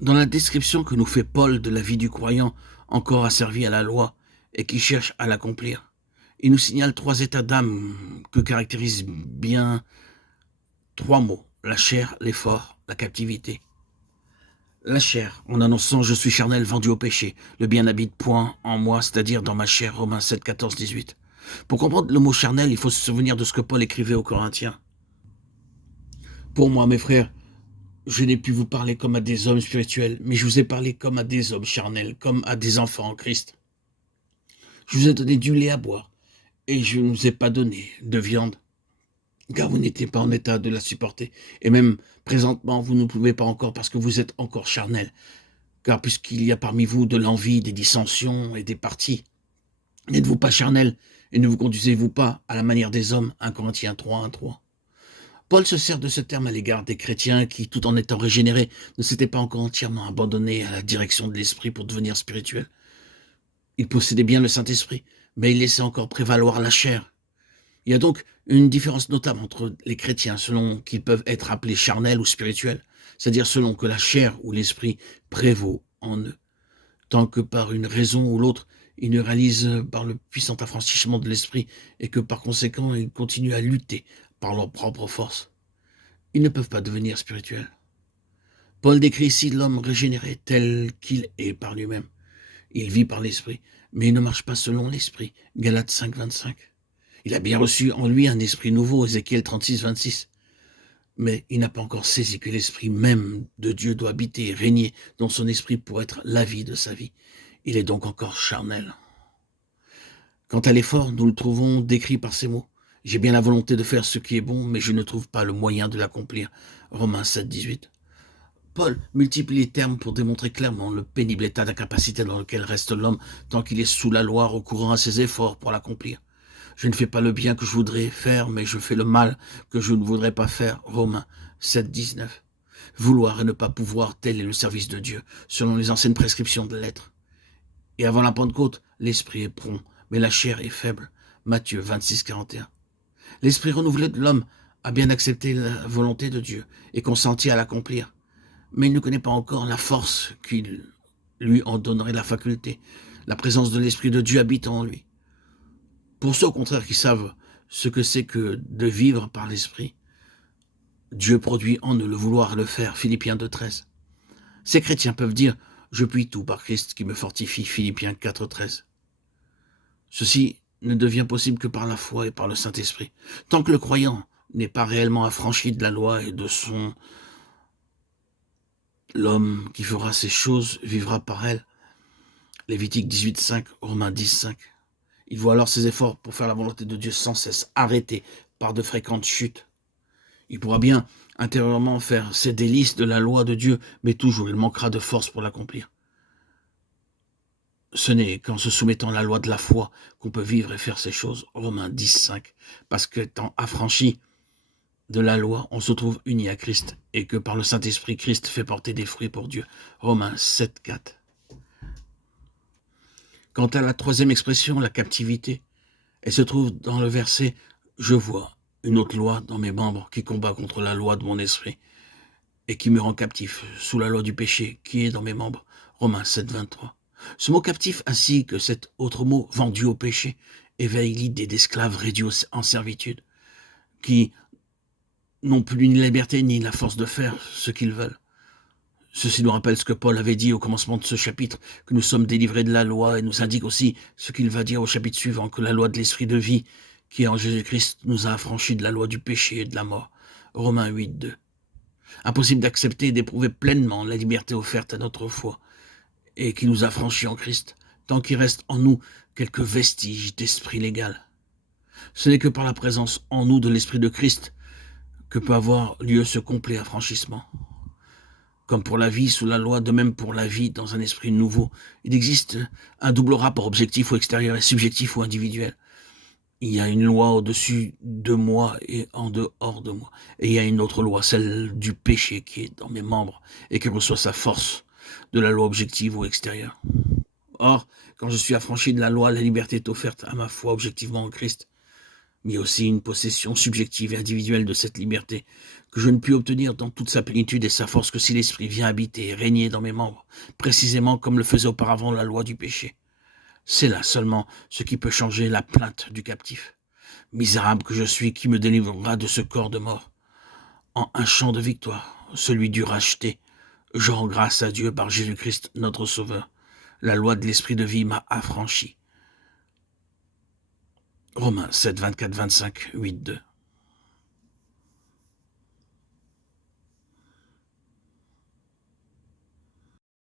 Dans la description que nous fait Paul de la vie du croyant encore asservi à la loi et qui cherche à l'accomplir, il nous signale 3 états d'âme que caractérisent bien 3 mots: la chair, l'effort, la captivité. La chair, en annonçant « Je suis charnel, vendu au péché. Le bien n'habite point en moi, c'est-à-dire dans ma chair » Romains 7, 14, 18. Pour comprendre le mot charnel, il faut se souvenir de ce que Paul écrivait aux Corinthiens. Pour moi, mes frères, je n'ai pu vous parler comme à des hommes spirituels, mais je vous ai parlé comme à des hommes charnels, comme à des enfants en Christ. Je vous ai donné du lait à boire, et je ne vous ai pas donné de viande, car vous n'étiez pas en état de la supporter. Et même présentement, vous ne pouvez pas encore parce que vous êtes encore charnel. Car puisqu'il y a parmi vous de l'envie, des dissensions et des partis, n'êtes-vous pas charnel et ne vous conduisez-vous pas à la manière des hommes 1 Corinthiens 3, 1, 3. Paul se sert de ce terme à l'égard des chrétiens qui, tout en étant régénérés, ne s'étaient pas encore entièrement abandonnés à la direction de l'esprit pour devenir spirituels. Ils possédaient bien le Saint-Esprit, mais ils laissaient encore prévaloir la chair. Il y a donc une différence notable entre les chrétiens selon qu'ils peuvent être appelés charnels ou spirituels, c'est-à-dire selon que la chair ou l'esprit prévaut en eux. Tant que par une raison ou l'autre, ils ne réalisent par le puissant affranchissement de l'esprit et que par conséquent, ils continuent à lutter par leur propre force. Ils ne peuvent pas devenir spirituels. Paul décrit ici l'homme régénéré tel qu'il est par lui-même. Il vit par l'esprit, mais il ne marche pas selon l'esprit. Galates 5, 25. Il a bien reçu en lui un esprit nouveau, Ézéchiel 36, 26. Mais il n'a pas encore saisi que l'esprit même de Dieu doit habiter et régner dans son esprit pour être la vie de sa vie. Il est donc encore charnel. Quant à l'effort, nous le trouvons décrit par ces mots. J'ai bien la volonté de faire ce qui est bon, mais je ne trouve pas le moyen de l'accomplir. Romains 7, 18. Paul multiplie les termes pour démontrer clairement le pénible état d'incapacité dans lequel reste l'homme tant qu'il est sous la loi, recourant à ses efforts pour l'accomplir. Je ne fais pas le bien que je voudrais faire, mais je fais le mal que je ne voudrais pas faire. Romains 7, 19. Vouloir et ne pas pouvoir, tel est le service de Dieu, selon les anciennes prescriptions de l'être. Et avant la Pentecôte, l'esprit est prompt, mais la chair est faible. Matthieu 26, 41. L'esprit renouvelé de l'homme a bien accepté la volonté de Dieu et consenti à l'accomplir, mais il ne connaît pas encore la force qui lui en donnerait la faculté. La présence de l'Esprit de Dieu habite en lui. Pour ceux au contraire qui savent ce que c'est que de vivre par l'Esprit, Dieu produit en eux le vouloir le faire, Philippiens 2, 13. Ces chrétiens peuvent dire « Je puis tout par Christ qui me fortifie », Philippiens 4, 13. Ceci ne devient possible que par la foi et par le Saint-Esprit. Tant que le croyant n'est pas réellement affranchi de la loi et de son... L'homme qui fera ces choses vivra par elles. Lévitique 18, 5, Romains 10, 5. Il voit alors ses efforts pour faire la volonté de Dieu sans cesse arrêtés par de fréquentes chutes. Il pourra bien intérieurement faire ses délices de la loi de Dieu, mais toujours il manquera de force pour l'accomplir. Ce n'est qu'en se soumettant à la loi de la foi qu'on peut vivre et faire ces choses. Romains 10, 5. Parce qu'étant affranchi de la loi, on se trouve uni à Christ et que par le Saint-Esprit, Christ fait porter des fruits pour Dieu. Romains 7, 4. Quant à la troisième expression, la captivité, elle se trouve dans le verset « Je vois une autre loi dans mes membres qui combat contre la loi de mon esprit et qui me rend captif sous la loi du péché qui est dans mes membres. » Romains 7, 23. Ce mot captif ainsi que cet autre mot vendu au péché éveille l'idée d'esclaves réduits en servitude qui n'ont plus ni la liberté ni la force de faire ce qu'ils veulent. Ceci nous rappelle ce que Paul avait dit au commencement de ce chapitre, que nous sommes délivrés de la loi, et nous indique aussi ce qu'il va dire au chapitre suivant, que la loi de l'esprit de vie, qui est en Jésus-Christ, nous a affranchis de la loi du péché et de la mort. Romains 8, 2. Impossible d'accepter et d'éprouver pleinement la liberté offerte à notre foi, et qui nous a franchis en Christ, tant qu'il reste en nous quelques vestiges d'esprit légal. Ce n'est que par la présence en nous de l'esprit de Christ que peut avoir lieu ce complet affranchissement. Comme pour la vie sous la loi, de même pour la vie dans un esprit nouveau. Il existe un double rapport objectif ou extérieur et subjectif ou individuel. Il y a une loi au-dessus de moi et en dehors de moi. Et il y a une autre loi, celle du péché qui est dans mes membres et qui reçoit sa force de la loi objective ou extérieure. Or, quand je suis affranchi de la loi, la liberté est offerte à ma foi objectivement en Christ. mais aussi une possession subjective et individuelle de cette liberté que je ne puis obtenir dans toute sa plénitude et sa force que si l'Esprit vient habiter et régner dans mes membres, précisément comme le faisait auparavant la loi du péché. C'est là seulement ce qui peut changer la plainte du captif. Misérable que je suis, qui me délivrera de ce corps de mort? En un chant de victoire, celui du racheté, je rends grâce à Dieu par Jésus-Christ notre Sauveur. La loi de l'Esprit de vie m'a affranchi. Romains 7, 24, 25, 8, 2.